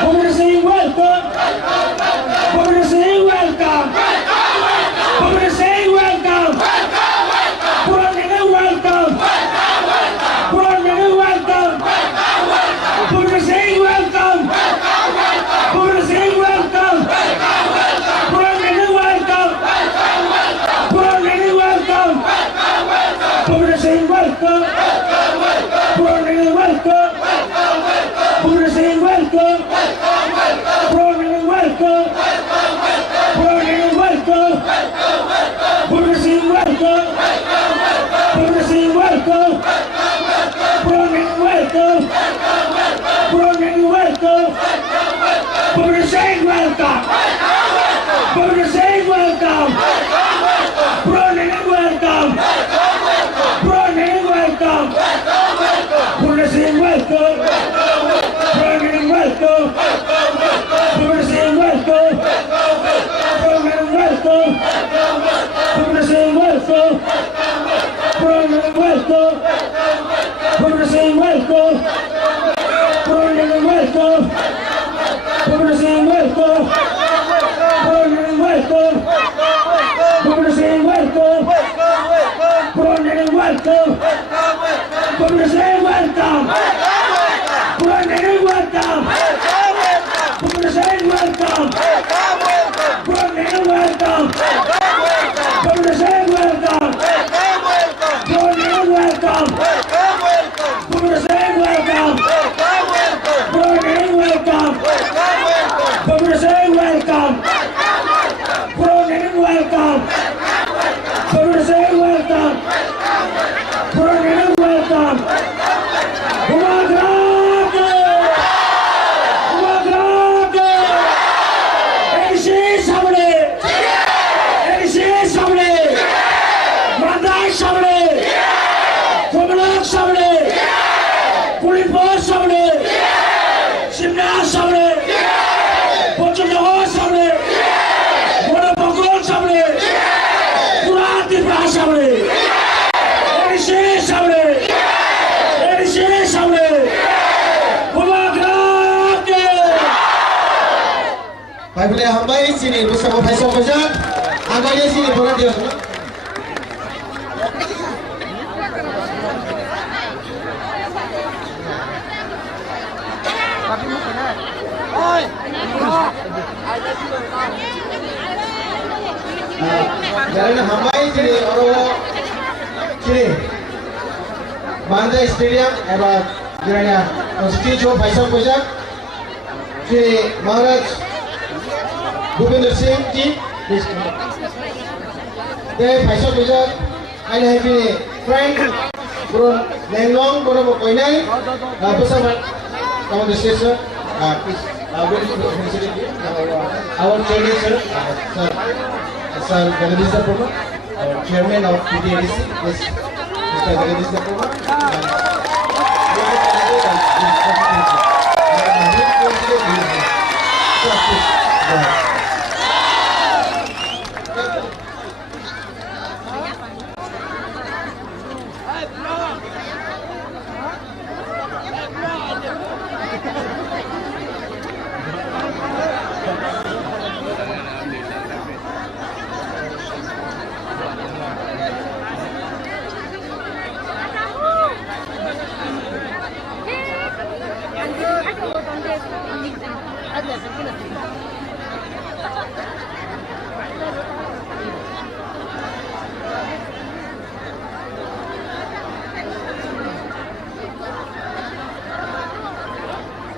Bumina Singh, welcome. Bumina Singh, welcome. Bumina Singh, welcome. Puran Nene, welcome. Puran Nene, welcome. Bumina Singh, welcome. Bumina Singh, welcome. Puran Nene, welcome. Puran Nene, welcome. Bumina Singh, welcome. Puran Nene, welcome. Bumina Singh, welcome. Puran Nene, welcome. Puran Nene, welcome. Bumina Singh, welcome. Bumina Singh, welcome. Puran Nene, welcome. Puran Nene, welcome. Bumina Singh, welcome. Bumina Singh, welcome. Puran Nene, welcome. Puran Nene, welcome. Bumina Singh, welcome. Puran Nene, welcome. Bumina Singh, welcome. Puran Nene, welcome. Bumina Singh, welcome. Puran Nene, welcome. Bumina Singh, welcome. Puran Nene, welcome. Bumina Singh, welcome. Puran Nene, welcome. Bumina Singh, welcome. Puran Nene, welcome. Bumina Singh, welcome. Puran Nene, welcome. Bumina Singh, welcome. Puran Nene, welcome. Bumina Singh, welcome. Puran Nene, welcome. Bumina Singh, welcome. Puran Nene, welcome. Bumina Singh, welcome. Puran Nene, welcome. Bumina Singh, welcome. Puran Nene, welcome. Umagrande! Umagrande! Eisi samne! Eisi samne! Mandai samne! Komlak samne! Kulipur samne! Simla samne! Bocanagar samne! Bonapagol samne! Puran Tripura samne! Eisi samne! Eisi samne! Umagrande! Baiklah, hambai sini bersama Faisal Fajar. Anggapnya sini bukan dia. Jalan hambai sini orang sini. Bandai Stadium, ebat jalan Constitution Faisal Fajar. Sini Maharaj Bhupinder Singh ji, they Faisal Fajar, I have been friend from Lenglong, from Koinai, bersama on the station. Please, our chairman sir Jagadish Purma, our chairman of PTADC, yes, Mr. Jagadish Purma.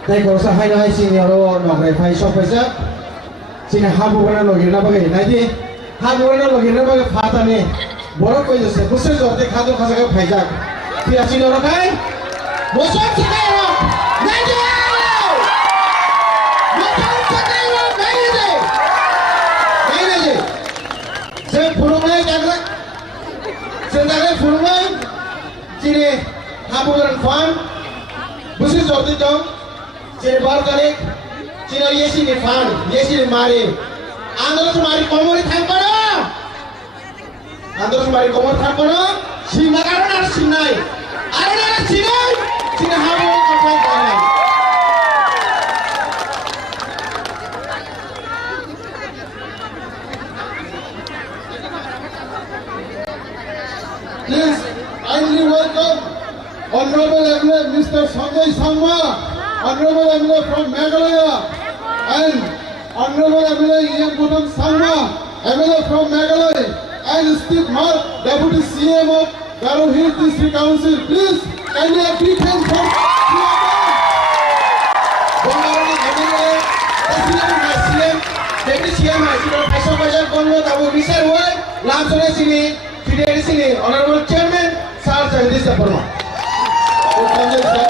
Thank you, sir. Hi, nice seeing you. No, great. Faisal Fajar. Sini habu kana logi na bagai. Nanti habu kana logi na bagai. Fata ni. Borok kau jose. Busur jorte khadu khasa kau Fajar. Tidak sini orang kan? Busur cikai orang. Nanti. Busur cikai orang. Nanti je. Nanti je. Saya purungai jaga. Saya purungai. Sini habu kana fan. Busur jorte jom. Sini bar kali, Cina yesi ni fan, yesi ni mari. Andor semari komori thangkono, andor semari komori thangkono. Sina karon ar sinai, Cina hamu kapai karai. Honorable MLA Mr. Sanjay Sangma, Honorable MLA from Meghalaya, and Honorable MLA Ian Bhutan Sangma, MLA from Meghalaya, and Steve Mark, Deputy CM of Garo Hills District Council. Please, kindly a big hand for Honorable MLA, CM, Deputy CM, Asha Bajan Kongo, Tabu Mr. Ward, Lamsone Sini, Fidel Sini, Honorable Chairman, Sir Jagdish Aparma. Congress, sir.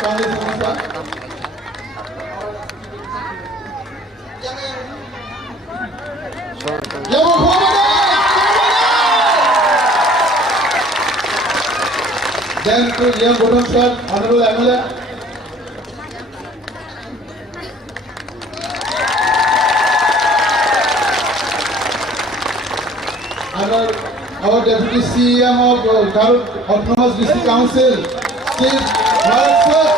Congress, sir. Then to Ian Bhutan sir, Honorable MLA. Our Deputy CM of Garo Autonomous District Council, Steve Mark sir.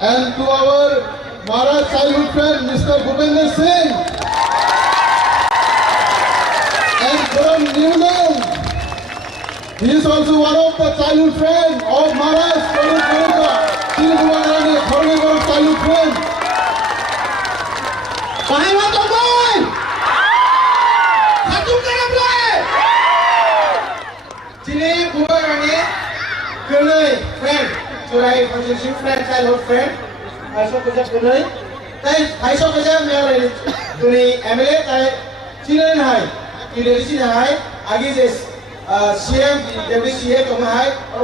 And to our Maharaj childhood friend, Mr. Bhupender Singh. And from Newland, he is also one of the childhood friend of Maharaj, childhood friend. Friend, childhood friend, I saw the Kunai. I saw the Mary Kunai, MLA, children high, Kiddersi high, Agis CM, Deputy CM, Tomahai, or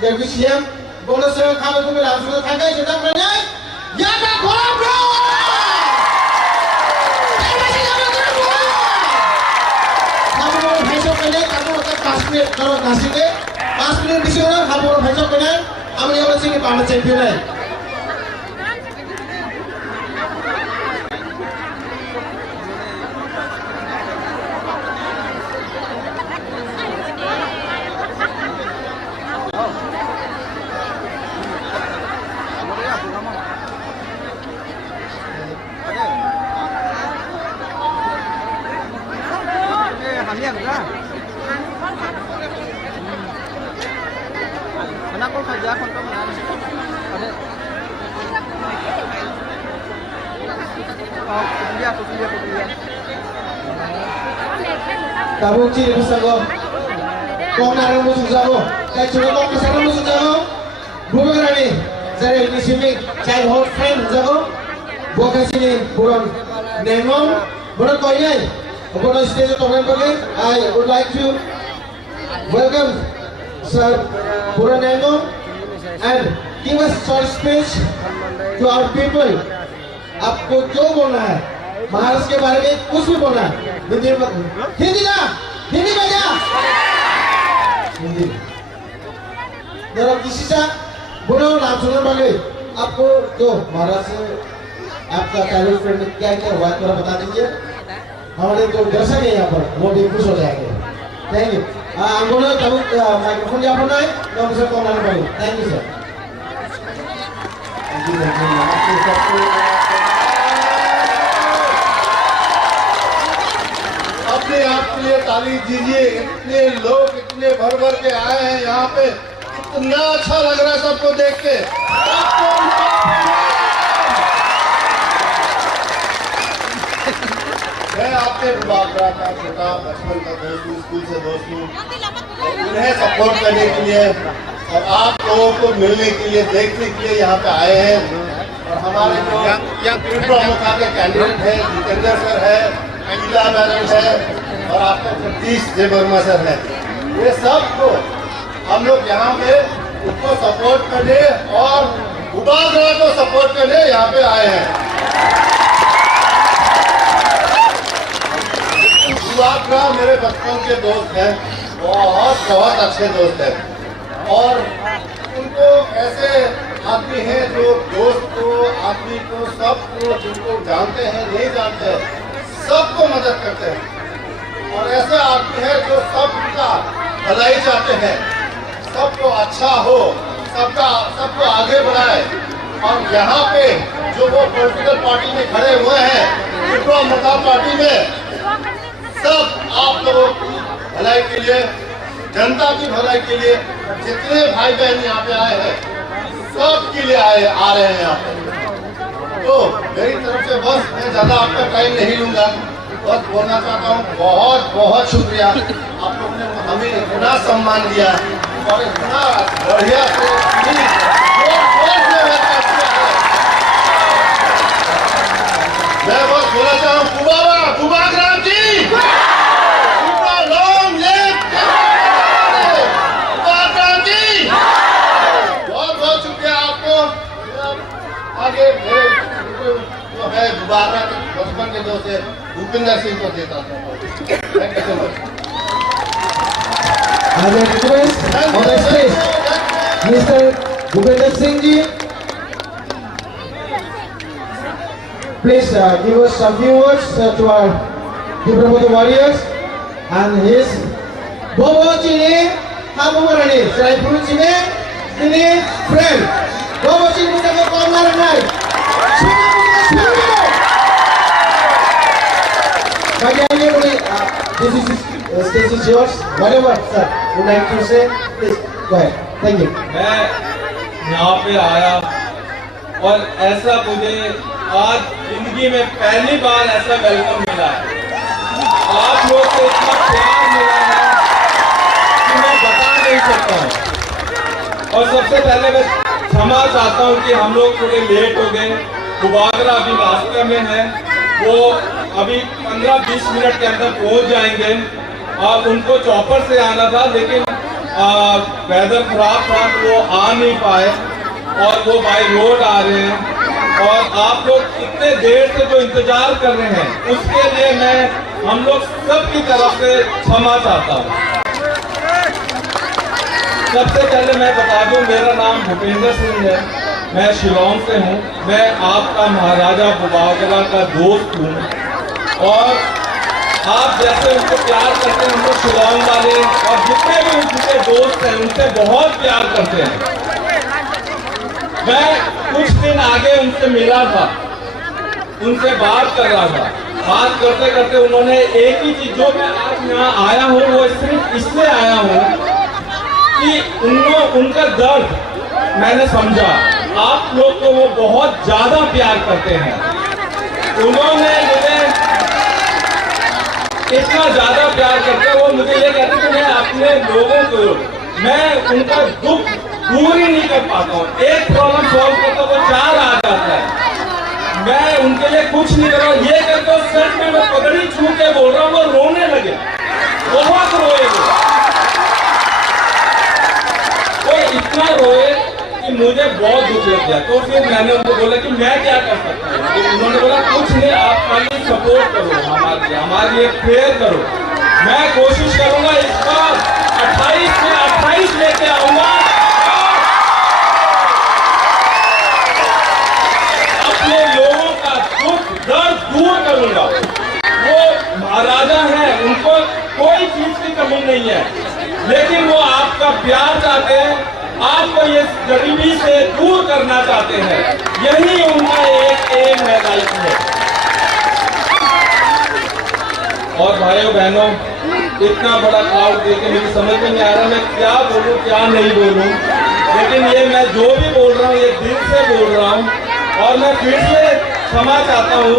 Deputy CM, bonus Kamaku, after the Takai, Yaka Kora! আমি আমরা চিনি Pabna champion নাই Kamu ciri besar lo, kau naruh musuh jago, saya coba kau kesana musuh jago, bukan lagi, saya ini sini childhood friend jago, bukan sini bukan nengom, bukan kau ini, bukan stage program bagi, I would like to welcome Sir Buran Nengom and give a short speech to our people. आपको जो बोलना है महाराष्ट्र के बारे में कुछ भी बोलना है हिंदी ना हिंदी में क्या हिंदी जरा किसी से बोलो नाम सुनने वाले आपको जो महाराष्ट्र आपका चाइल्ड फ्रेंड क्या क्या हुआ थोड़ा बता दीजिए हमारे जो दर्शक है यहाँ पर वो भी खुश हो जाएंगे थैंक यू अंगोला तब माइक्रोफोन यहाँ पर ना है तो हमसे कॉल आने वाले थैंक यू सर अपने आप के लिए ताली दीजिए। इतने लोग इतने भर भर के आए हैं यहाँ पे, इतना अच्छा लग रहा है सबको देख के। मैं आपके बाबरा का छोटा बचपन का दोस्त हूँ, स्कूल से दोस्त हूँ, उन्हें सपोर्ट करने के लिए और आप लोगों को मिलने के लिए देखने के लिए यहाँ पे आए हैं। और हमारे जो प्रमुख के कैंडिडेट है जितेंद्र सर है, शीला मैडम है और आपका जगदीश जय वर्मा सर है, ये सब को हम लोग यहाँ पे उनको सपोर्ट करने और उपाध्याय को सपोर्ट करने यहाँ पे आए हैं। उपाध्याय मेरे बचपन के दोस्त हैं, बहुत बहुत अच्छे दोस्त हैं और उनको ऐसे आदमी हैं जो दोस्त को आदमी को सबको जिनको जानते हैं नहीं जानते हैं सबको मदद करते हैं और ऐसे आदमी है जो सबका भलाई चाहते हैं, सबको अच्छा हो, सबको आगे बढ़ाए, और यहाँ पे जो वो पॉलिटिकल पार्टी में खड़े हुए हैं, विप्लव मता पार्टी में, सब आप लोगों की भलाई के लिए, जनता की भलाई के लिए, जितने भाई बहन यहाँ पे आए हैं सब के लिए आ रहे हैं यहाँ पे। तो मेरी तरफ से बस, मैं ज्यादा आपका टाइम नहीं लूंगा, बस बोलना चाहता हूँ बहुत बहुत शुक्रिया। आप लोगों ने हमें इतना सम्मान दिया और इतना बढ़िया से मैं बस बोलना चाहता हूँ कुबाग्राम जी, लॉन्ग लिव कुबाग्राम जी, बहुत बहुत शुक्रिया आपको। आगे मेरे जो है गुबारा के बचपन के दोस्त है भूपिंदर सिंह को देता था। Thank you so much. I will request on the stage Mr. Bhupinder Singh ji. Please give us some few words to our Tibrapati warriors and his Bobo Chini Habumarani. Saya pun sini ini friend. Bobo Chini kita ke kamar naik. Bagi ini boleh. This is stage is yours. Whatever sir would like to say, please go ahead. Thank you. मैं यहाँ पे आया और ऐसा मुझे आज जिंदगी में पहली बार ऐसा वेलकम मिला है। आप लोग को इतना प्यार मिला है कि मैं बता नहीं सकता हूँ। और सबसे पहले मैं क्षमा चाहता हूँ कि हम लोग थोड़े लेट हो गए। गुबागरा अभी रास्ते में है, वो अभी 15-20 मिनट के अंदर पहुँच जाएंगे और उनको चौपर से आना था, लेकिन वेदर खराब था तो वो आ नहीं पाए और वो बाई रोड आ रहे हैं। और आप लोग इतने देर से जो इंतजार कर रहे हैं उसके लिए मैं हम लोग सब की तरफ से क्षमा चाहता हूँ। सबसे पहले मैं बता दूं, मेरा नाम भूपेंद्र सिंह है, मैं शिलोंग से हूँ। मैं आपका महाराजा बुबागरा का दोस्त हूँ और आप जैसे उनको प्यार करते हैं, हम लोग शिलोंग वाले और जितने भी उनके दोस्त हैं उनसे बहुत प्यार करते हैं। मैं कुछ दिन आगे उनसे मिला था, उनसे बात कर रहा था। बात करते करते उन्होंने एक ही चीज, जो मैं आज यहाँ आया हूँ वो सिर्फ इसलिए आया हूँ कि उनका दर्द मैंने समझा। आप लोग को वो बहुत ज्यादा प्यार करते हैं। उन्होंने मुझे इतना ज्यादा प्यार करते हैं, वो मुझे ये कहते कि मैं अपने लोगों को, मैं उनका दुख दूर ही नहीं कर पाता हूँ। एक प्रॉब्लम सॉल्व करता वो 4 आ जाता है। मैं उनके लिए कुछ नहीं कर रहा हूँ, ये करके सच में मैं पगड़ी छू के बोल रहा हूँ, वो रोने लगे, बहुत रोए वो इतना रोए कि मुझे बहुत दुख लग गया। तो फिर मैंने उनको बोला कि मैं क्या कर सकता हूँ। तो उन्होंने बोला कुछ नहीं, आप खाली सपोर्ट करो, हमारे लिए प्रेयर करो। मैं कोशिश करूंगा इस बार 28 में 28 लेके आऊंगा, अपने लोगों का दुख दर्द दूर करूंगा। वो महाराजा है, उनको कोई चीज की कमी नहीं है, लेकिन वो आपका प्यार चाहते हैं, आपको ये गरीबी से दूर करना चाहते हैं। यही उनका एक एम है लाइफ में। और भाइयों बहनों, इतना बड़ा क्राउड देख के मुझे समझ में नहीं आ रहा मैं क्या बोलूं क्या नहीं बोलूं, लेकिन ये मैं जो भी बोल रहा हूँ ये दिल से बोल रहा हूँ। और मैं फिर से क्षमा चाहता हूँ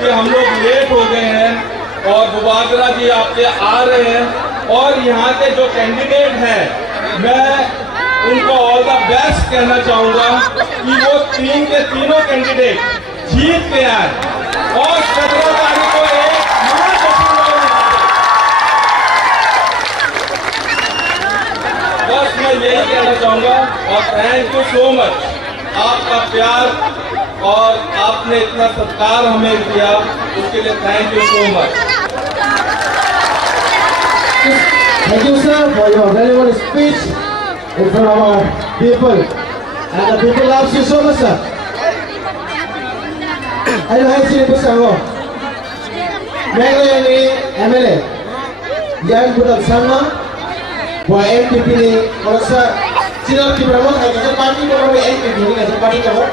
कि हम लोग लेट हो गए हैं और बुबागरा जी आपके आ रहे हैं। और यहाँ के जो कैंडिडेट हैं, मैं उनको ऑल द बेस्ट कहना चाहूंगा कि वो 3 के तीनों कैंडिडेट जीत के आए और 17 तारीख को एक बस मैं यही कहना चाहूंगा। और थैंक यू सो मच, आपका प्यार और आपने इतना सत्कार हमें दिया, उसके लिए thank you so much. Thank you sir for your valuable speech in front of our people, and the people loves you so much sir. Ayo hai sini bersama. Mereka ini MLA yang budak sama, buat MPP ni kalau saya tidak dipromosi, kerja parti kalau MPP ni kerja parti kamu.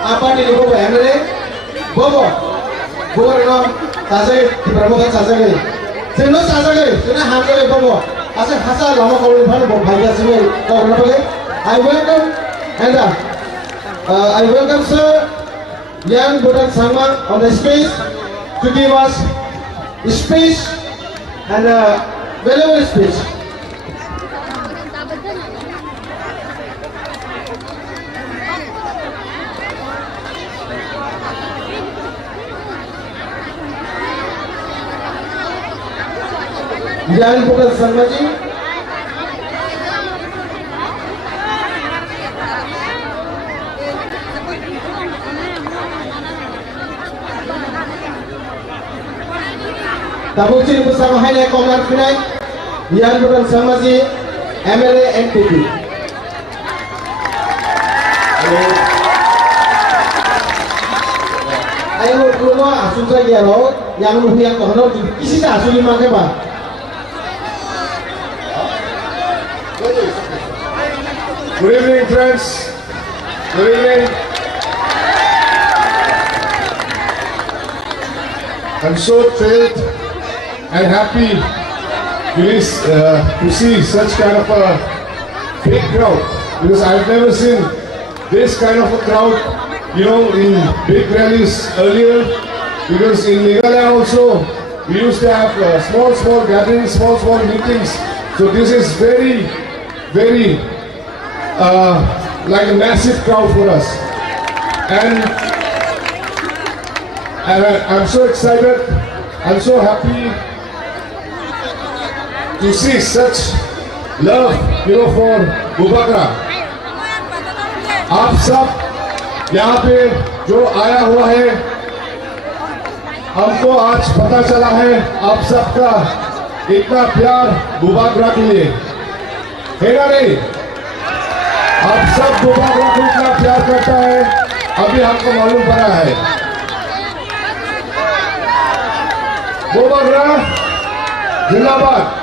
apa di Bobo MLA Bobo Bobo nó saja di permukaan saja ni seno saja ni seno hamil Bobo asal hasa lama kau ni mana Bobo bahaya sini kau kenapa ni I welcome and I welcome sir Yang Budan Sangma on the space to give us speech and valuable speech. Yang Budan Sangma ji, tabuk sini bersama Highlight Komnas Pinai, Yang Budan Sangma ji, MLA NPP. Ayo rumah asun saja lo, yang lu yang kau tahu isi tak asun lima ke pak? Good evening, friends. Good evening. I'm so thrilled and happy to see such kind of a big crowd, because I've never seen this kind of a crowd, you know, in big rallies earlier. Because in Meghalaya also we used to have small gatherings, small meetings. So this is very like a massive crowd for us, and I'm so excited, I'm so happy to see such love, you know, for Bubakra. आप सब यहाँ पे जो आया हुआ है, हमको आज पता चला है आप सबका इतना प्यार बुबाकरा के लिए है ना नहीं? आप सब बुबाकरा को इतना प्यार करता है, अभी हमको मालूम पड़ा है। बुबाकरा जिंदाबाद।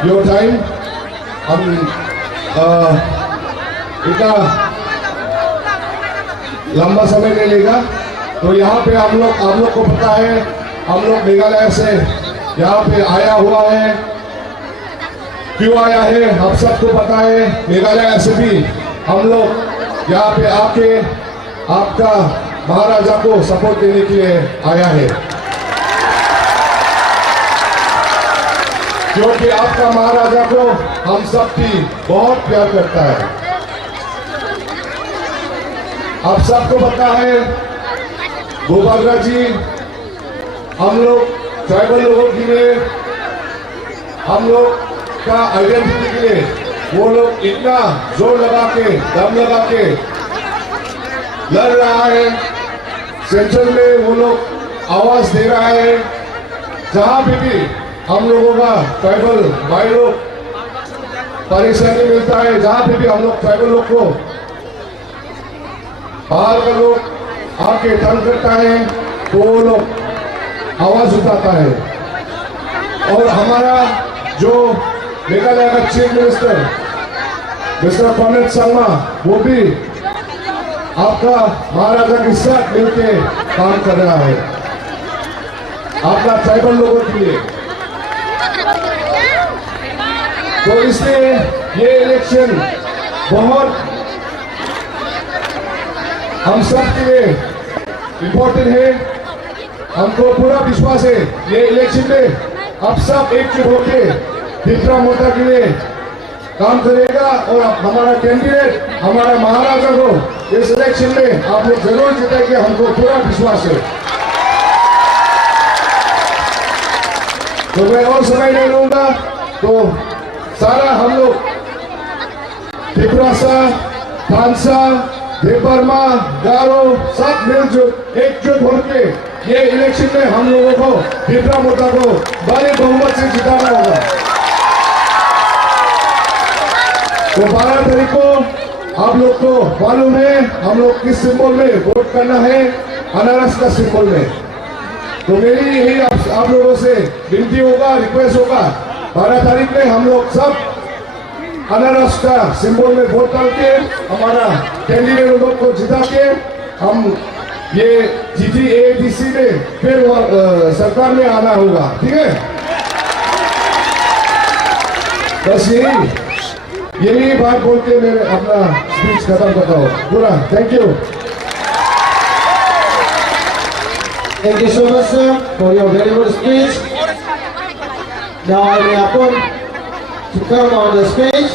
Your time, हम इतना लंबा समय नहीं लेगा। तो यहाँ पे आप लोग को पता है, हम लोग मेघालय से यहाँ पे आया हुआ है, क्यों आया है आप सबको पता है। मेघालय से भी हम लोग यहाँ पे आके आपका महाराजा को सपोर्ट देने के लिए आया है, क्योंकि आपका महाराजा को हम सब भी बहुत प्यार करता है। आप सबको पता है बुबाकरा जी हम लोग ट्राइबल लोगों के लिए, हम लोग का आइडेंटिटी के लिए वो लोग इतना जोर लगा के, दम लगा के लड़ रहा है। सेंट्रल में वो लोग आवाज दे रहा है, जहां भी हम लोगों का ट्राइबल भाई लोग परेशानी मिलता है, जहां पे भी हम लोग ट्राइबल लोग को बाहर का लोग आके तंग करता है तो वो लोग आवाज उठाता है। और हमारा जो मेघालय का chief minister mister Conrad Sangma, वो भी आपका महाराजा के साथ मिलके काम कर रहा है आपका ट्राइबल लोगों के लिए। तो इसलिए ये इलेक्शन बहुत हम सब के लिए इम्पोर्टेंट है। हमको पूरा विश्वास है ये इलेक्शन में आप सब एकजुट होकर त्रिपुरा मोटा के लिए काम करेगा, और हमारा कैंडिडेट हमारा महाराजा को इस इलेक्शन में आप लोग जरूर जिताएंगे, हमको पूरा विश्वास है। तो मैं और समय नहीं लूंगा, तो सारा हम लोग त्रिपुरा सा, थानसा, देवबर्मा, गारो सब मिलजुल एकजुट होकर ये इलेक्शन में हम लोगों को त्रिपुरा मोटा को बड़े बहुमत से जिताना होगा। तो 12 तारीख को आप लोग को मालूम है हम लोग किस सिंबल में वोट करना है, अनारस का सिंबल में। तो मेरी यही आप लोगों से विनती होगा, रिक्वेस्ट होगा 12 तारीख में हम लोग सब अनारस का सिंबल में वोट करके हमारा कैंडिडेट लोग को जिता के हम ये GTADC में फिर सरकार में आना होगा, ठीक है। बस यही बात बोल के मैं अपना स्पीच खत्म करता हूँ पूरा। Thank you. Thank you so much, sir, for your very good speech. Now I will appoint to come on the stage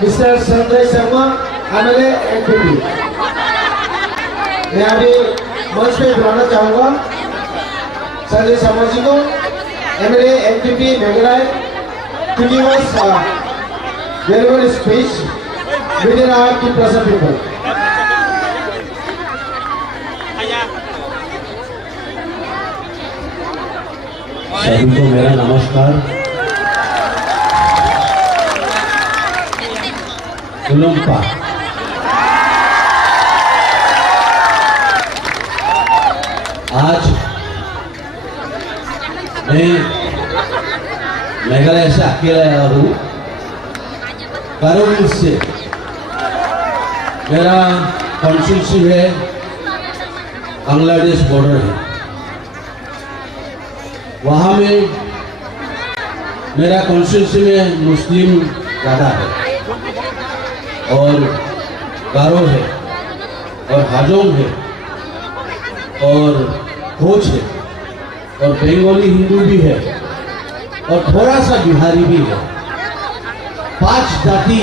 Mr. Sanjay Sharma, MLA NPP. मैं अभी मंच पे बुलाना चाहूँगा संजय शर्मा जी को, MLA NPP Meghalaya, to give us very good speech within our key person people. सभी को मेरा नमस्कार। उलुम्पा आज मैं मेघालय से अकेला आया हूँ। गारो से मेरा कॉन्स्टिट्यूंसी है, बांग्लादेश बॉर्डर है। वहाँ में मेरा कॉन्स्टिट्यूंसी में मुस्लिम ज़्यादा है और गारो है और हाजोंग है और कोच है और बंगाली हिंदू भी है और थोड़ा सा बिहारी भी है। 5 जाति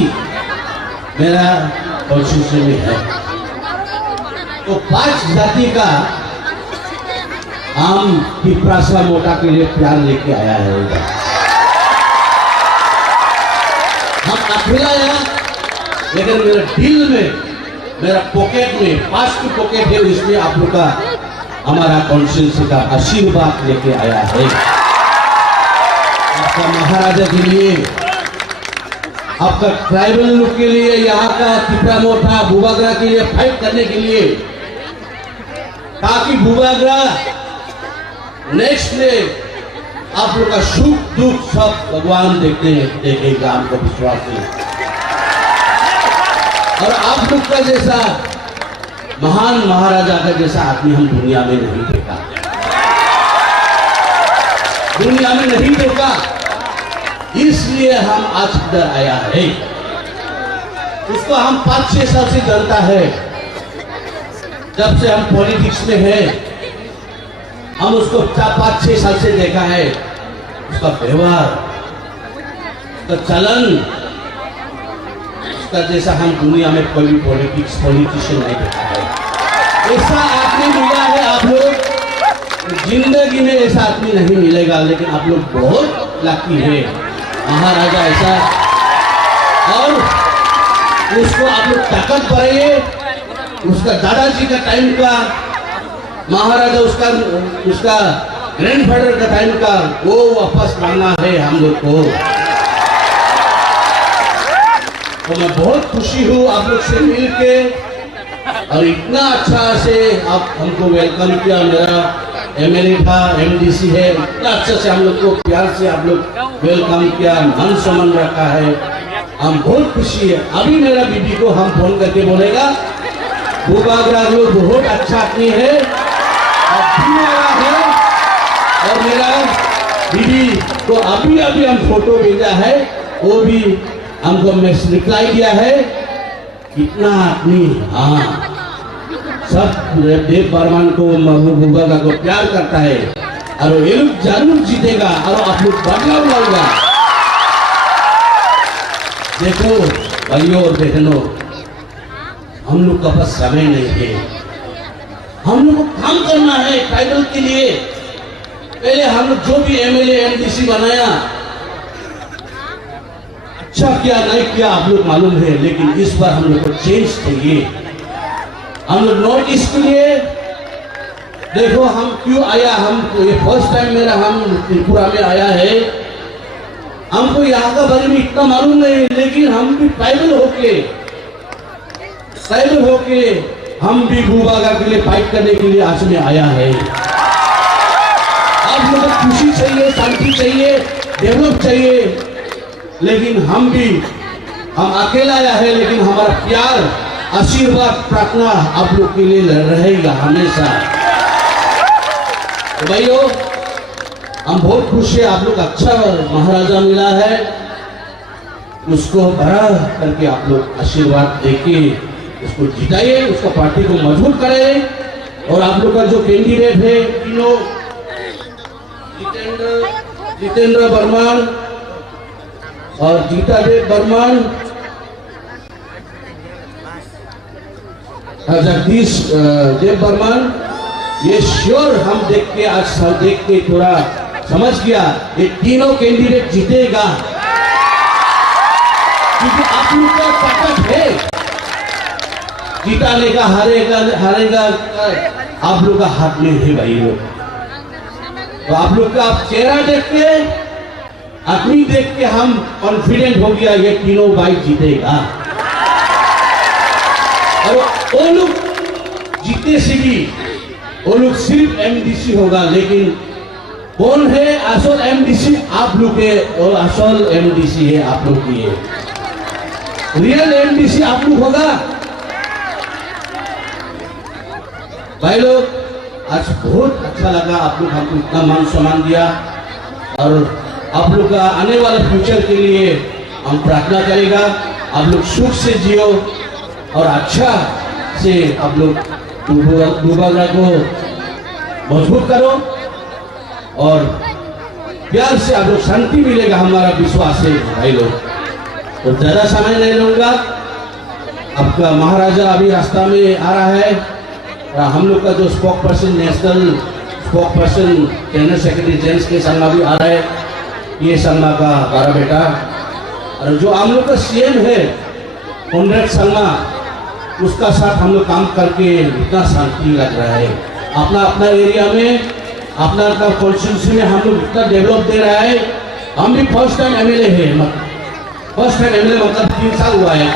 मेरा कॉन्स्टिट्यूंसी में है। तो 5 जाति का आम पिपरासा मोटा के लिए प्यार लेके आया है उधर। हम अकेला आया, लेकिन मेरे दिल में, मेरा पॉकेट में 5 की पॉकेट है, उसमें आप लोग का हमारा कॉन्स्टिट्यूंसी का आशीर्वाद लेके आया है। आपका महाराजा के लिए, आपका ट्राइबल लोग के लिए, यहाँ का पिपरा मोटा भूबागरा के लिए फाइट करने के लिए, ताकि भूबागरा नेक्स्ट डे आप लोग का सुख दुख सब भगवान देखेगा, हमको विश्वास है। और आप लोग का जैसा महान महाराजा का जैसा आदमी हम दुनिया में नहीं देखा, दुनिया में नहीं देखा। इसलिए हम आज इधर आया है। उसको हम 5-6 साल से जानता है, जब से हम पॉलिटिक्स में है। हम उसको 5-6 साल से देखा है। उसका व्यवहार, उसका चलन, उसका जैसा हम दुनिया में कोई भी पॉलिटिशियन नहीं देखा है। ऐसा आदमी मिला है आप लोग, जिंदगी में ऐसा आदमी नहीं मिलेगा। लेकिन आप लोग बहुत लकी है, महाराजा ऐसा। और उसको आप लोग ताकत बढ़ाइए। उसका दादाजी का टाइम का महाराजा, उसका ग्रैंडफादर का टाइम का वो वापस लाना है हम लोग को। तो मैं बहुत खुशी हूँ आप लोग से मिल के, और इतना अच्छा से आप हमको वेलकम किया। मेरा MLA था, MDC है, इतना अच्छा से हम लोग को प्यार से आप लोग वेलकम किया, मान सम्मान रखा है। हम बहुत खुशी है। अभी मेरा बीबी को हम फोन करके बोलेगा, भूबागरा लोग बहुत अच्छा आदमी है है। और मेरा बीबी को अभी हम फोटो भेजा है, वो भी हमको मैसेज रिप्लाई दिया है। इतना आदमी, हाँ, सब देव बर्मन को, भूबागरा को प्यार करता है और ये लोग जरूर जीतेगा और आप लोग बदलाव लाएगा। देखो भाइयों और बहनों, हम लोग का पास समय नहीं है। हम लोग को काम करना है ट्राइबल के लिए। पहले हम लोग जो भी MLA MDC बनाया, अच्छा किया नहीं किया आप लोग मालूम है, लेकिन इस बार हम लोग को चेंज चाहिए। हम लोग नॉर्थ ईस्ट के लिए देखो हम क्यों आया। हम ये फर्स्ट टाइम मेरा हम त्रिपुरा में आया है। हमको यहाँ का बारे में इतना मालूम नहीं, लेकिन हम भी ट्राइबल होके हम भी भूबागरा के लिए फाइट करने के लिए आज में आया है। आप लोगों को खुशी चाहिए, शांति चाहिए, डेवलप चाहिए, लेकिन हम अकेला आया है, लेकिन हमारा प्यार, आशीर्वाद, प्रार्थना आप लोग के लिए रहेगा हमेशा। तो भाइयों, हम बहुत खुश है, आप लोग अच्छा महाराजा मिला है, उसको बड़ा करके आप लोग आशीर्वाद देके उसको जिताइए, उसका पार्टी को मजबूत करें। और आप लोग का जो कैंडिडेट है तीनों, जितेंद्र बर्मन और जीतादेव बर्मन, जगदीश देव बर्मन, ये श्योर हम देख के आज देख के थोड़ा समझ गया, ये तीनों कैंडिडेट जीतेगा, क्योंकि आप लोग का ताकत है, जीताने का हारेगा आप लोग का हाथ में है भाई लोग। तो आप लोग का आप चेहरा देख के, आदमी देख के हम कॉन्फिडेंट हो गया ये तीनों भाई जीतेगा। और वो लोग जीते से भी वो लोग सिर्फ एमडीसी होगा, लेकिन कौन है असल एमडीसी? आप लोग के, और असल एमडीसी है आप लोग की, रियल एमडीसी आप लोग होगा। भाई लोग, आज बहुत अच्छा लगा, आप लोग हमको इतना मान सम्मान दिया, और आप लोग का आने वाला फ्यूचर के लिए हम प्रार्थना करेगा, आप लोग सुख से जियो और अच्छा से आप लोग दुर्भाग्य को मजबूत करो, और प्यार से आप लोग शांति मिलेगा, हमारा विश्वास है भाई लोग। तो ज्यादा समय नहीं लूंगा, आपका महाराजा अभी रास्ता में आ रहा है, और हम लोग का जो spoke person, national spoke person, general secretary James के शर्मा भी आ रहा है, ये शर्मा का बड़ा बेटा, और जो हम लोग का सीएम है कॉमरेड शर्मा, उसका साथ हम लोग काम करके इतना शांति लग रहा है। अपना अपना एरिया में, अपना कॉन्स्टिट्यूंसी में हम लोग इतना डेवलप दे रहा है। हम भी फर्स्ट टाइम एमएलए है, फर्स्ट टाइम एमएलए मतलब 3 साल हुआ है।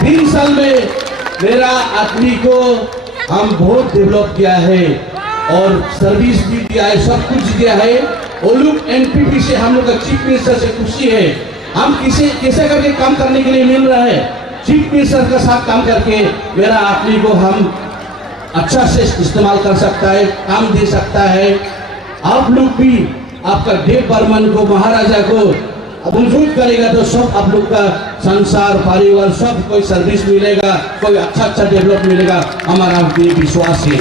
3 साल में मेरा आदमी को हम बहुत डेवलप किया है, और सर्विस भी दिया है, सब कुछ दिया है। वो लोग एनपीपी से, हम लोग का चीफ मिनिस्टर से खुशी है, हम कैसे करके काम करने के लिए मिल रहा है, चीफ मिनिस्टर के साथ काम करके मेरा आदमी को हम अच्छा से इस्तेमाल कर सकता है, काम दे सकता है। आप लोग भी आपका देव बर्मन को, महाराजा को मजबूत करेगा, तो सब आप लोग का संसार, परिवार, सब कोई सर्विस मिलेगा, कोई अच्छा डेवलप मिलेगा, हमारा विश्वास है।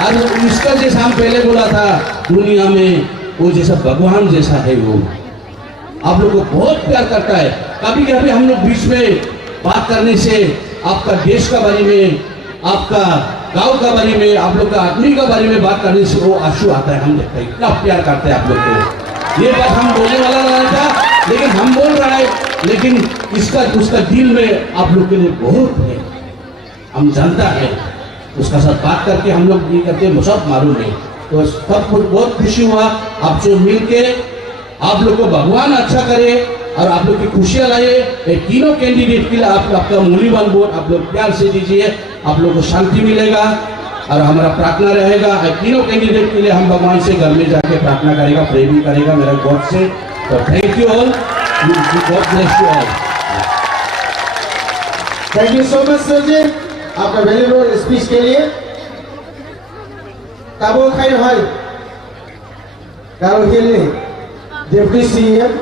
और इसका जैसा हम पहले बोला था, दुनिया में वो जैसा भगवान जैसा है, वो आप लोग को बहुत प्यार करता है। कभी कभी हम लोग बीच में बात करने से आपका देश का बारे में, आपका गांव का बारे में, आप लोग का आदमी का बारे में बात करने से वो आंसू आता है। हम देखते हैं इतना प्यार करते हैं आप लोग को। ये बात हम बोलने वाला नहीं था, लेकिन हम बोल रहा है, लेकिन उसका दिल में आप लोग के लिए बहुत है, हम जानता है। उसका साथ बात करके हम लोग ये करते हैं, सब मालूम है। तो सब कुछ बहुत खुशी हुआ, आप जो मिल के आप लोग को भगवान अच्छा करे और आप लोग की खुशियां लाए। तीनों कैंडिडेट के लिए आपका मूल्यवान वोट आप लोग प्यार से दीजिए, आप लोग को शांति मिलेगा, और हमारा प्रार्थना रहेगा तीनों कैंडिडेट के लिए। हम भगवान से घर में जाके प्रार्थना करेगा, प्रे भी करेगा मेरा गॉड से। तो thank you all, God bless you all. Thank you so much sir ji, आपका वैल्यूएबल स्पीच के लिए। ताबो खाई भाई गारो हिल ने Deputy CM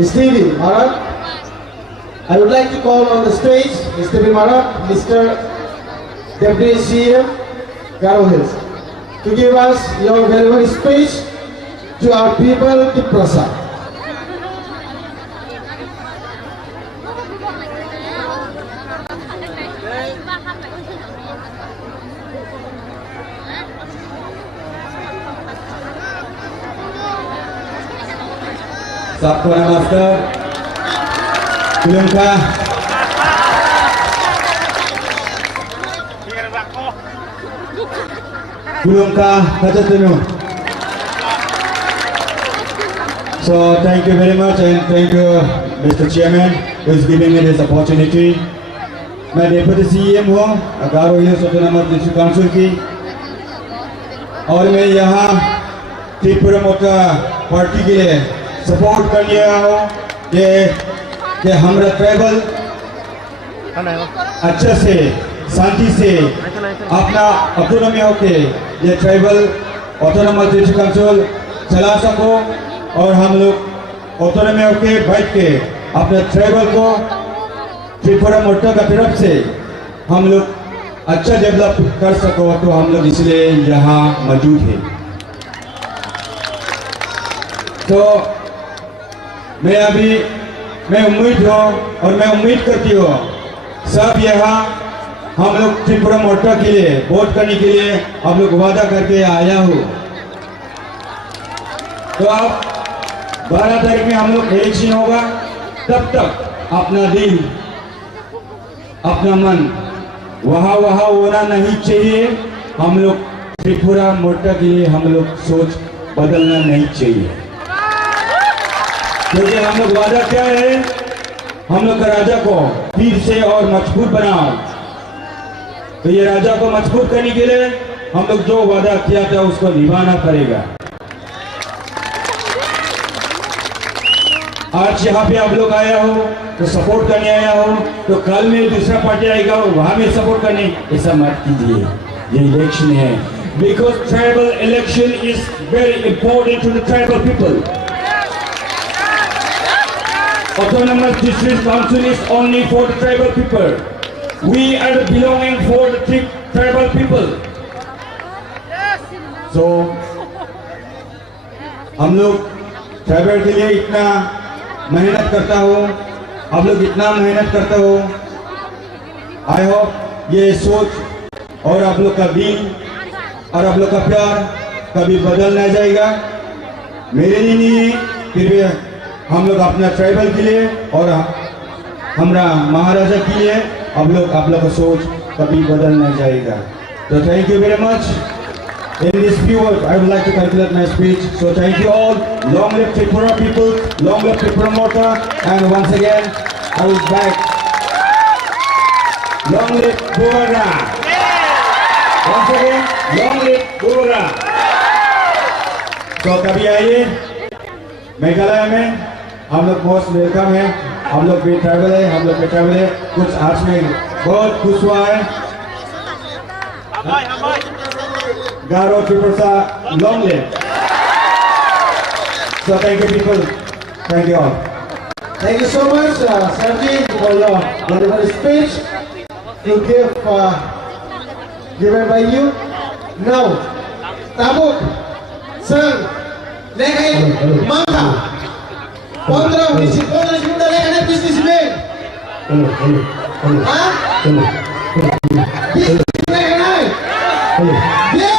Stevie Marat. I would like to call on the stage Stevie Marat, Mr. Deputy CM Garo Hills, to give us your valuable speech to our people, the Prasa. सबको नमस्कार। Kulungka. Kulungka Kajatunu. So thank you very much, and thank you Mr. Chairman who is giving me this opportunity. मैं deputy CM हूँ गारो hills autonomous district council की, और मैं यहाँ त्रिपुरा मोर्चा party के लिए सपोर्ट करने आया हूँ कि हमारा ट्राइबल अच्छा से शांति से अपना ऑटोनॉमी होके ये ट्राइबल ऑटोनॉमस डिस्ट्रिक्ट काउंसिल चला सको और हम लोग ऑटोनॉमी होके बैठ के अपने ट्राइबल को त्रिपुरा मोर्चा का तरफ से हम लोग अच्छा डेवलप कर सको, तो हम लोग इसलिए यहाँ मौजूद हैं। तो मैं उम्मीद हूँ और मैं उम्मीद करती हूँ सब यहाँ हम लोग त्रिपुरा मोर्चा के लिए वोट करने के लिए हम लोग वादा करके आया हूँ। तो अब 12 तारीख में हम लोग इलेक्शन होगा, तब तक अपना दिल अपना मन वहाँ होना नहीं चाहिए। हम लोग त्रिपुरा मोर्चा के लिए हम लोग सोच बदलना नहीं चाहिए, क्योंकि हम लोग वादा क्या है, हम लोग का राजा को फिर से और मजबूत बनाओ। तो ये राजा को मजबूत करने के लिए हम लोग जो वादा किया था उसको निभाना पड़ेगा। आज यहाँ पे आप लोग आया हो तो सपोर्ट करने आया हो, तो कल में दूसरा पार्टी आएगा वहां में सपोर्ट करने, ऐसा मत कीजिए। ये इलेक्शन है, because tribal election is very important to the tribal people. Autonomous District Council is only for the tribal people. We are belonging for the tribal people. So हम लोग ट्राइबल के लिए इतना मेहनत करता हूँ, आप लोग इतना मेहनत करते हो। आई होप ये सोच और आप लोग का दिल और आप लोग का प्यार कभी बदल नहीं जाएगा। मेरे लिए नहीं, फिर भी हम लोग अपना ट्राइबल के लिए और हमारा महाराजा के लिए आप लोग का सोच कभी बदल नहीं जाएगा। तो thank you very much. In this few words, I would like to conclude my speech. So thank you all. Long live Tripura people. Long live Tripura Morta. And once again, I will back. Long live Buvara. Once again, long live Buvara. तो कभी आइए मेघालय में, हम लोग most welcome है। हम लोग भी ट्रैवल है, हम लोग भी ट्रैवल है। कुछ आज में बहुत खुश हुआ है। Garo Tripusa, long live. So thank you people. Thank you all. Thank you so much, Sanji, for your wonderful speech to given by you. Now, Tabuk, Sang, Lekai, Manga, 15 segunda Lekai businessman. Hah? Businessman. Yes!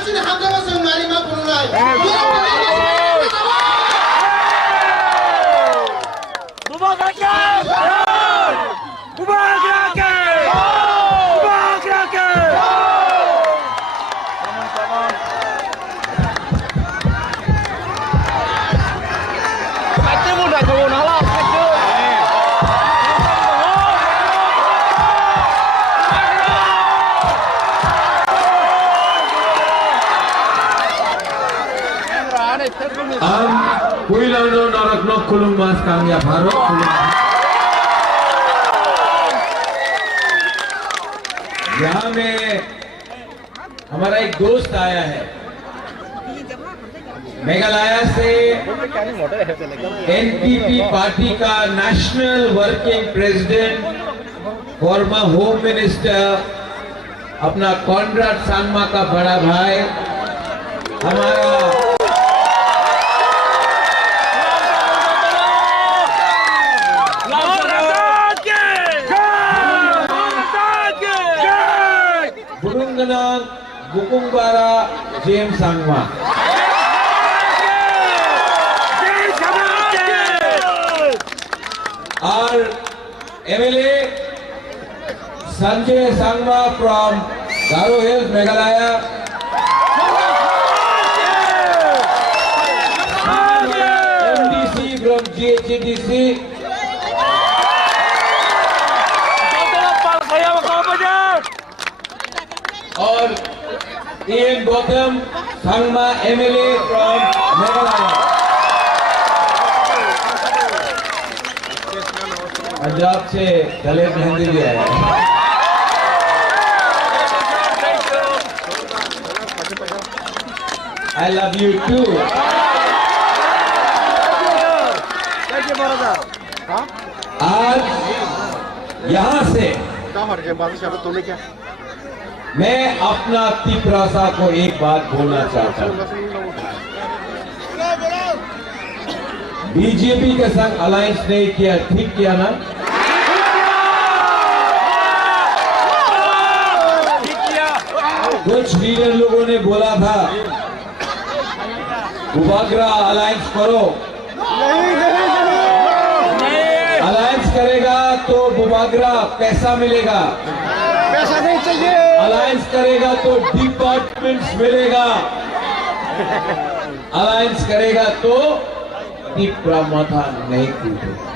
Asin hamdama sengmari ma purungai. Kuilano narakno kulung mas kangya bharo यहाँ में हमारा एक दोस्त आया है मेघालय से NPP party का national working president former home minister अपना कॉनराड सांगमा का बड़ा भाई हमारा बुकुंबारा जेम्स सांगमा और MLA Sanjay Sangma from Garo Hills Meghalaya MDC from GHDC और N Gautam Sangma MLA from Meghalaya Punjab से गले मेहंदी भी आया आई लव यू टू आज यहाँ से मैं अपना तिपरासा को एक बात बोलना चाहता हूं बीजेपी के संग अलायंस नहीं किया ठीक किया ना कुछ लीडर लोगों ने बोला था बुबागरा अलायंस करो अलायंस करेगा तो बुबागरा पैसा मिलेगा पैसा नहीं चाहिए अलायंस करेगा तो डिपार्टमेंट्स मिलेगा अलायंस करेगा तो तिपरा माथा नहीं टूटेगा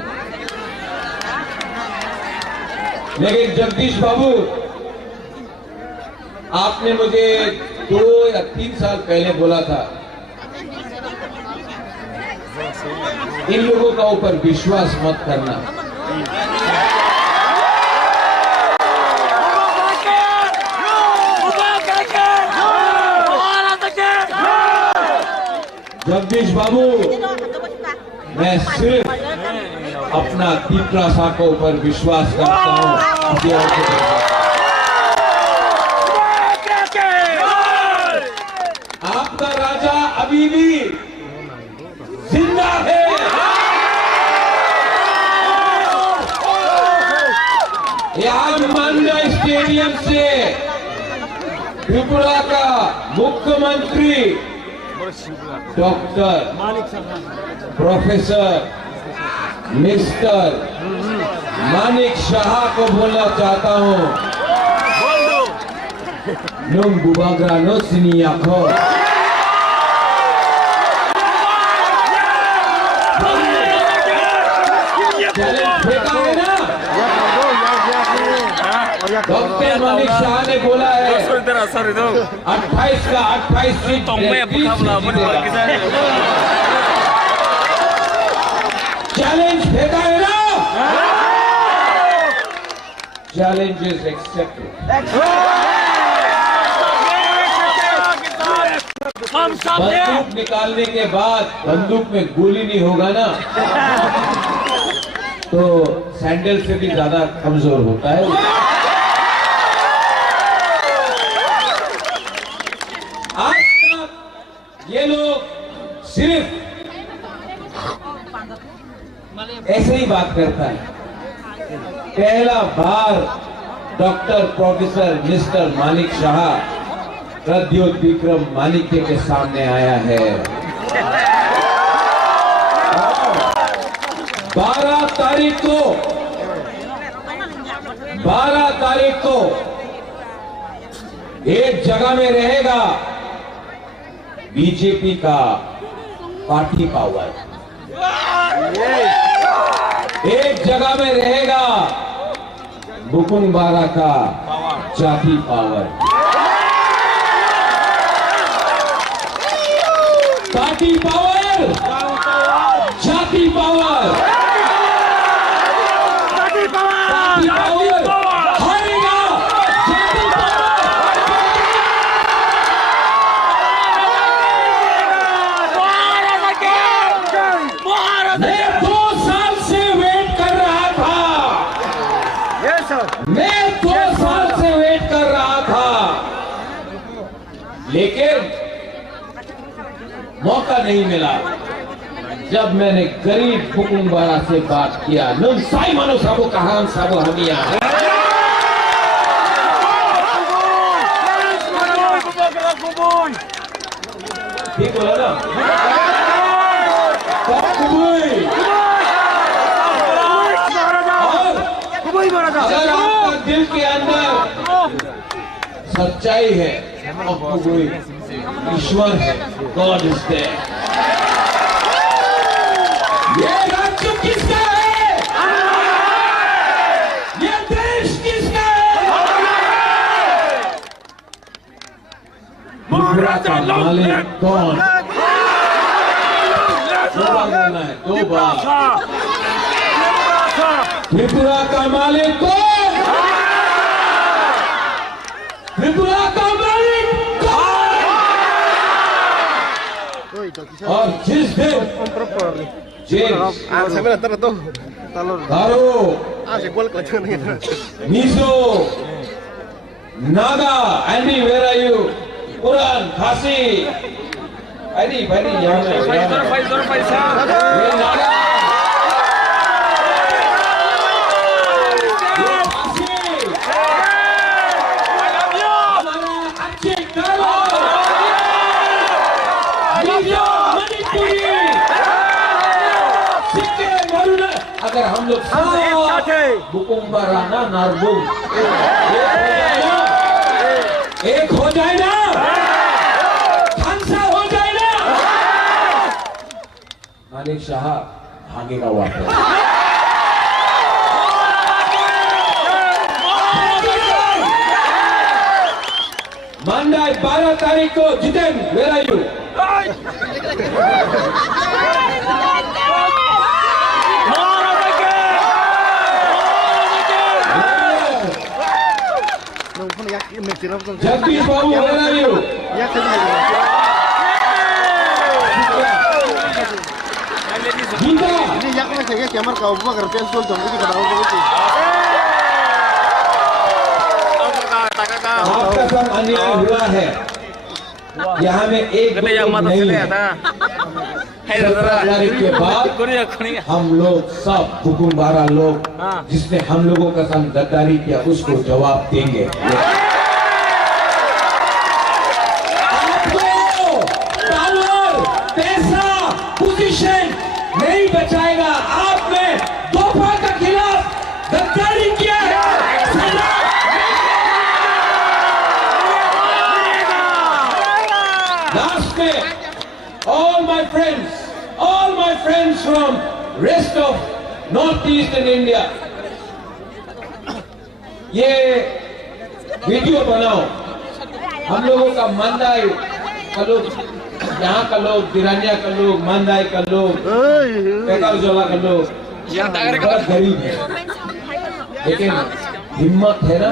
लेकिन जगदीश बाबू आपने मुझे 2 या 3 साल पहले बोला था इन लोगों का ऊपर विश्वास मत करना जगदीश बाबू मैं सिर्फ अपना तिपरासा के ऊपर विश्वास करता हूं आपका राजा अभी भी जिंदा है आज मांडा स्टेडियम से त्रिपुरा का मुख्यमंत्री doctor professor mister Manik Shah को बोलना चाहता हूं नोंग बुबागरा नो सिनिया खो फेंका है ना डॉक्टर मानिक शाह ने बोला है 28 का 28 सीट चैलेंज फेंका है ना चैलेंज इज एक्सेप्टेड बंदूक निकालने के बाद बंदूक में गोली नहीं होगा ना तो सैंडल से भी ज्यादा कमजोर होता है आज तक ये लोग सिर्फ ऐसे ही बात करता है पहला बार doctor professor mister Manik Shah Pradyot Bikram Manikya के सामने आया है। 12 तारीख को एक जगह में रहेगा बीजेपी का पार्टी पावर, एक जगह में रहेगा बुकुंग बारा का जाति पावर। पार्टी पावर, जाति पावर, पार्टी पावर हारेगा, जाति पावर। मैं 2 साल से वेट कर रहा था, मैं 2 साल से वेट कर रहा था, लेकिन मौका नहीं मिला। जब मैंने गरीब बुकुंग बारा से बात किया, नुन साई मानो साबो कहान साबो हमिया, ठीक बोला ना? अगर आपका दिल के अंदर सच्चाई है, आपको कोई ईश्वर है, गॉड इज देयर। ये राज्य किसका है? ये देश किसका है? त्रिपुरा का मालिक कौन? 2 बार बोलना है, 2 बार। त्रिपुरा का मालिक कौन? त्रिपुरा का मालिक कौन? और जिस दिन Mizo, Naga, Andy, where are you? Quran, Khasi, Andy, यहाँ Naga, अगर हम लोग बुकुंग बारा ना नारबुंग एक हो जाए ना, खानसा हो जाए ना, मानिक शाह भागेगा वापस। मंडे 12 तारीख को Jiten, where are you? Jagdish babu, where are you? आपका साथ अन्याय हुआ है, यहाँ में एक नहीं है। 17 तारीख के बाद हम लोग सब बुकुंग बारा लोग जिसने हम लोगों का संग गद्दारी किया उसको जवाब देंगे। आपको पावर, पैसा, पोजीशन नहीं बचाएगा। आपने दोफा के खिलाफ गद्दारी किया है। लास्ट में all my friends from rest of northeastern India, ये वीडियो बनाओ। हम लोगों का मंदाई का लोग, यहाँ का लोग, दिरानिया का लोग, मंदाई का लोग, पेकाजोला का लोग बहुत गरीब है, लेकिन हिम्मत है ना,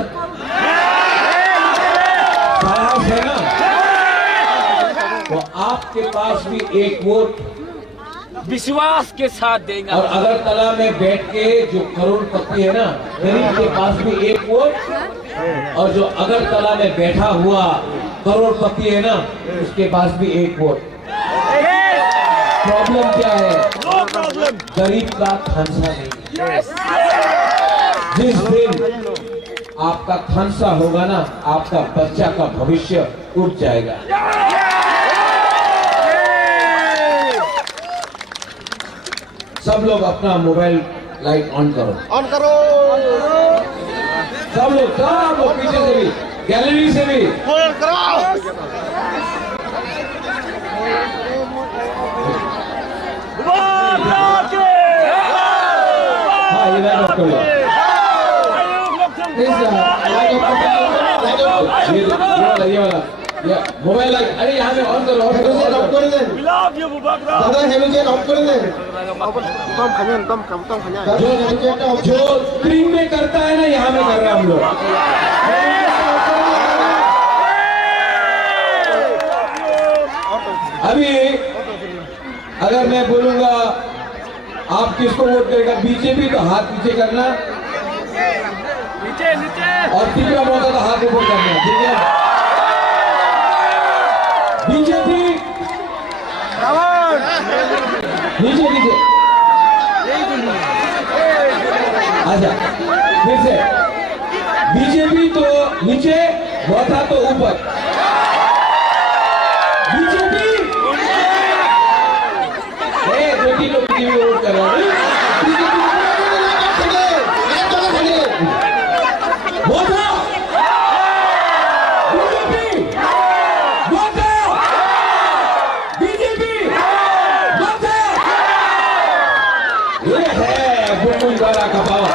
साहस है ना, तो आपके पास भी एक वोट विश्वास के साथ देंगे। और अगरतला में बैठ के जो करोड़पति है ना, गरीब के पास भी एक वोट, और जो अगरतला में बैठा हुआ करोड़पति है ना, उसके पास भी एक वोट। प्रॉब्लम क्या है? गरीब का खानसा नहीं। जिस दिन आपका खानसा होगा ना, आपका बच्चा का भविष्य उठ जाएगा। सब लोग अपना मोबाइल लाइट ऑन करो। ऑन करो। सब लोग पीछे से भी, गैलरी से भी। ऑन करो। हाँ, ये लाइट ऑफ करो। ये वाला मोबाइल लाइट, अरे यहाँ में ऑन करो। ऑफ कर दे। दादा हेलोजन ऑफ कर दे। जो स्क्रीन में करता है ना, यहाँ में कर रहे हैं हम लोग। अभी अगर मैं बोलूंगा आप किसको वोट करेगा, बीजेपी, तो हाथ पीछे करना, और तीसरा मौका तो हाथ ऊपर करना, ठीक है? बीजेपी नीचे नीचे। अच्छा, फिर से बीजेपी तो नीचे, वोटा तो ऊपर। बीजेपी बेटी लोग बीजेपी वोट कर रहे हैं। वोटा बीजेपी, वोटा बीजेपी, वोटा। ये है बुलबुल द्वारा का पावर।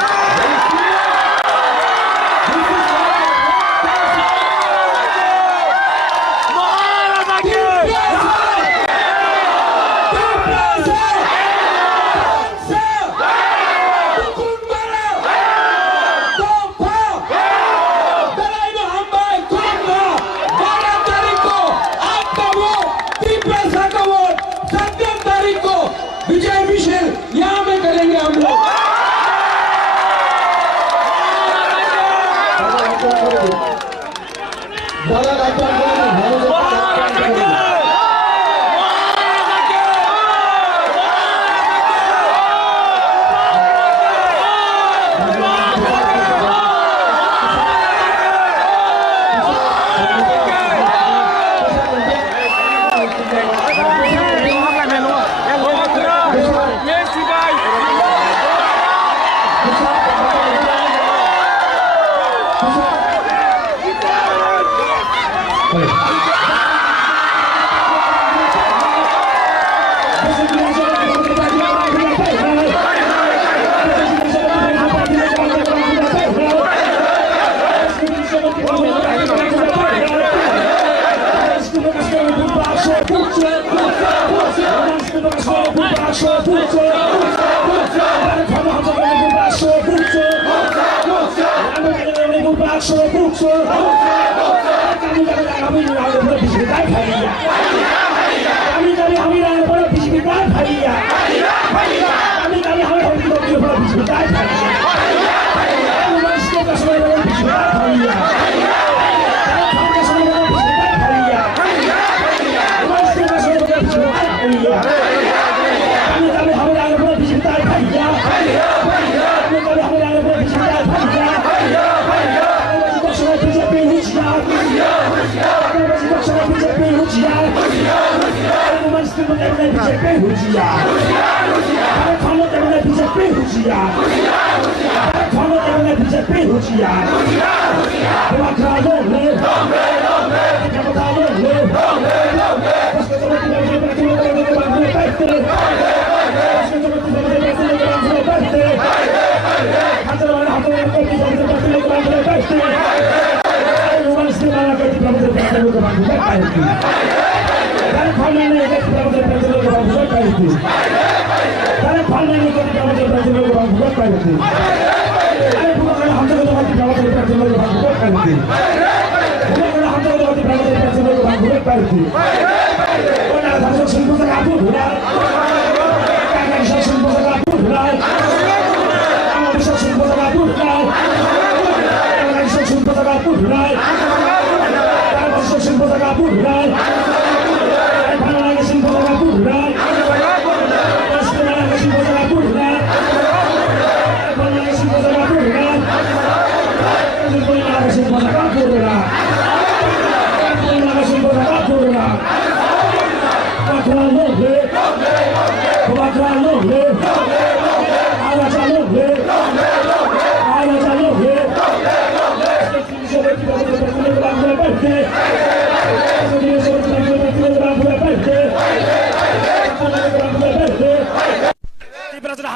विजय मिशन यहाँ में करेंगे हम लोग।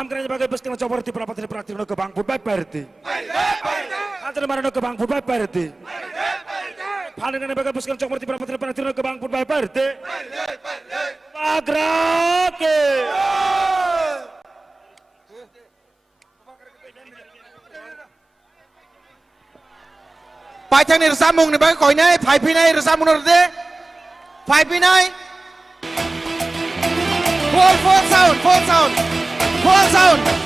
hamkanya sebagai bus kena coba di perapat praktik ke bang food baik perti. Antara mana ke bang food baik perti. Paling kan sebagai bus kena coba di perapat praktik ke bang food baik perti. Pagrake. Pai thang ni resambung ni bagi koi nai, pai pinai resambung norde, pai pinai. Full sound, full sound, full sound.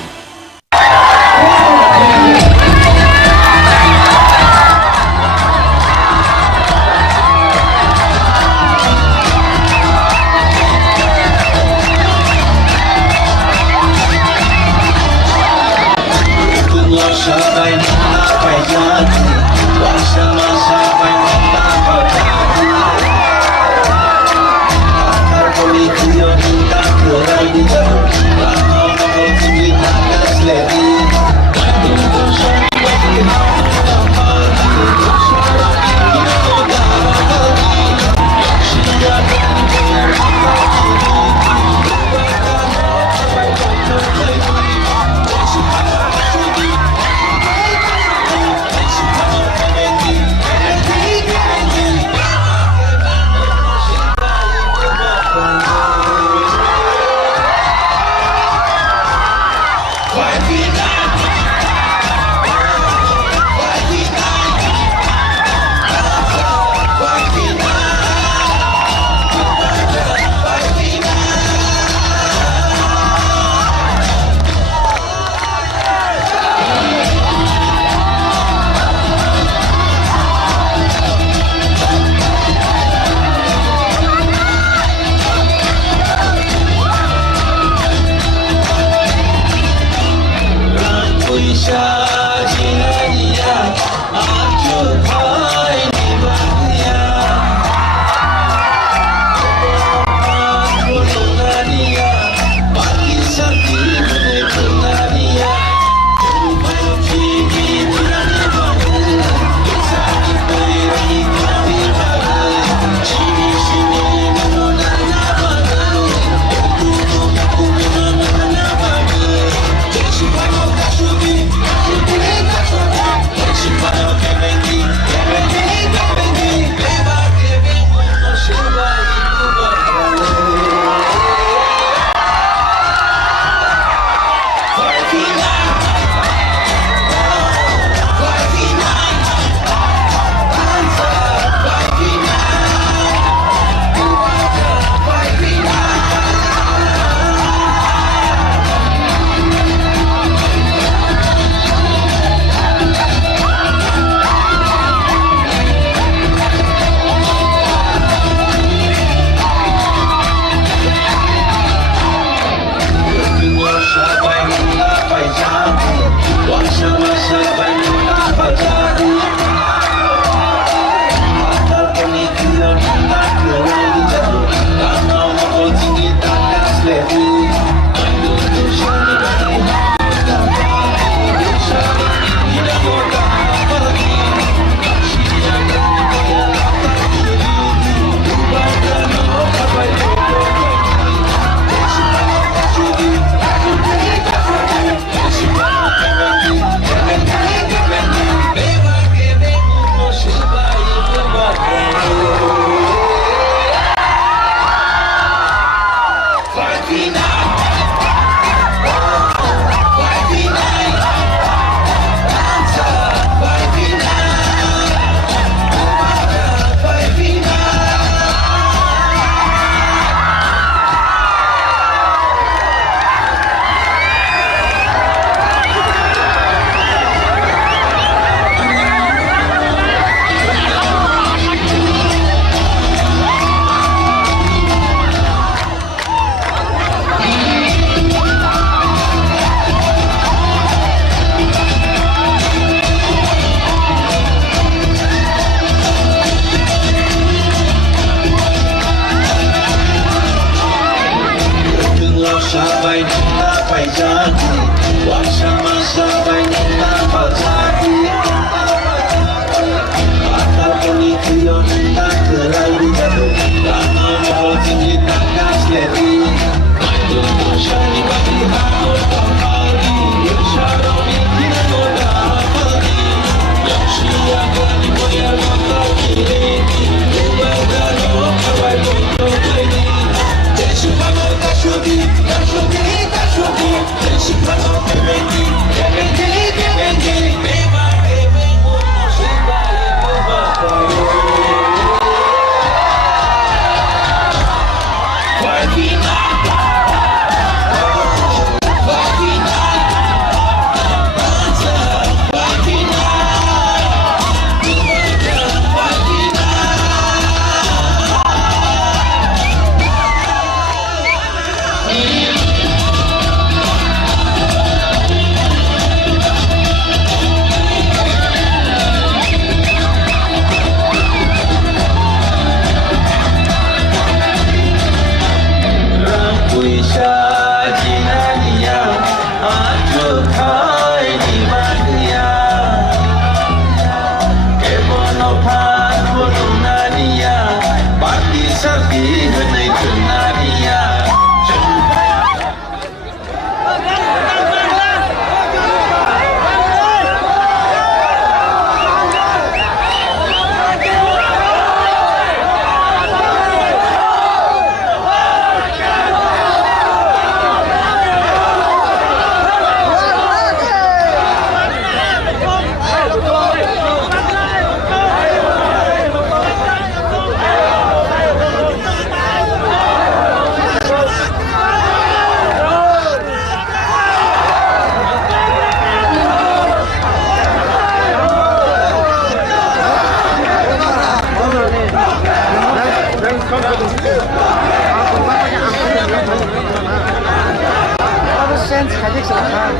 先开这个看，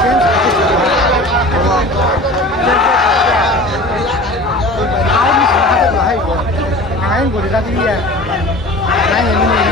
先开这个看，好不好？然后你看他这个还有一个，还有一个的那个，还有你们。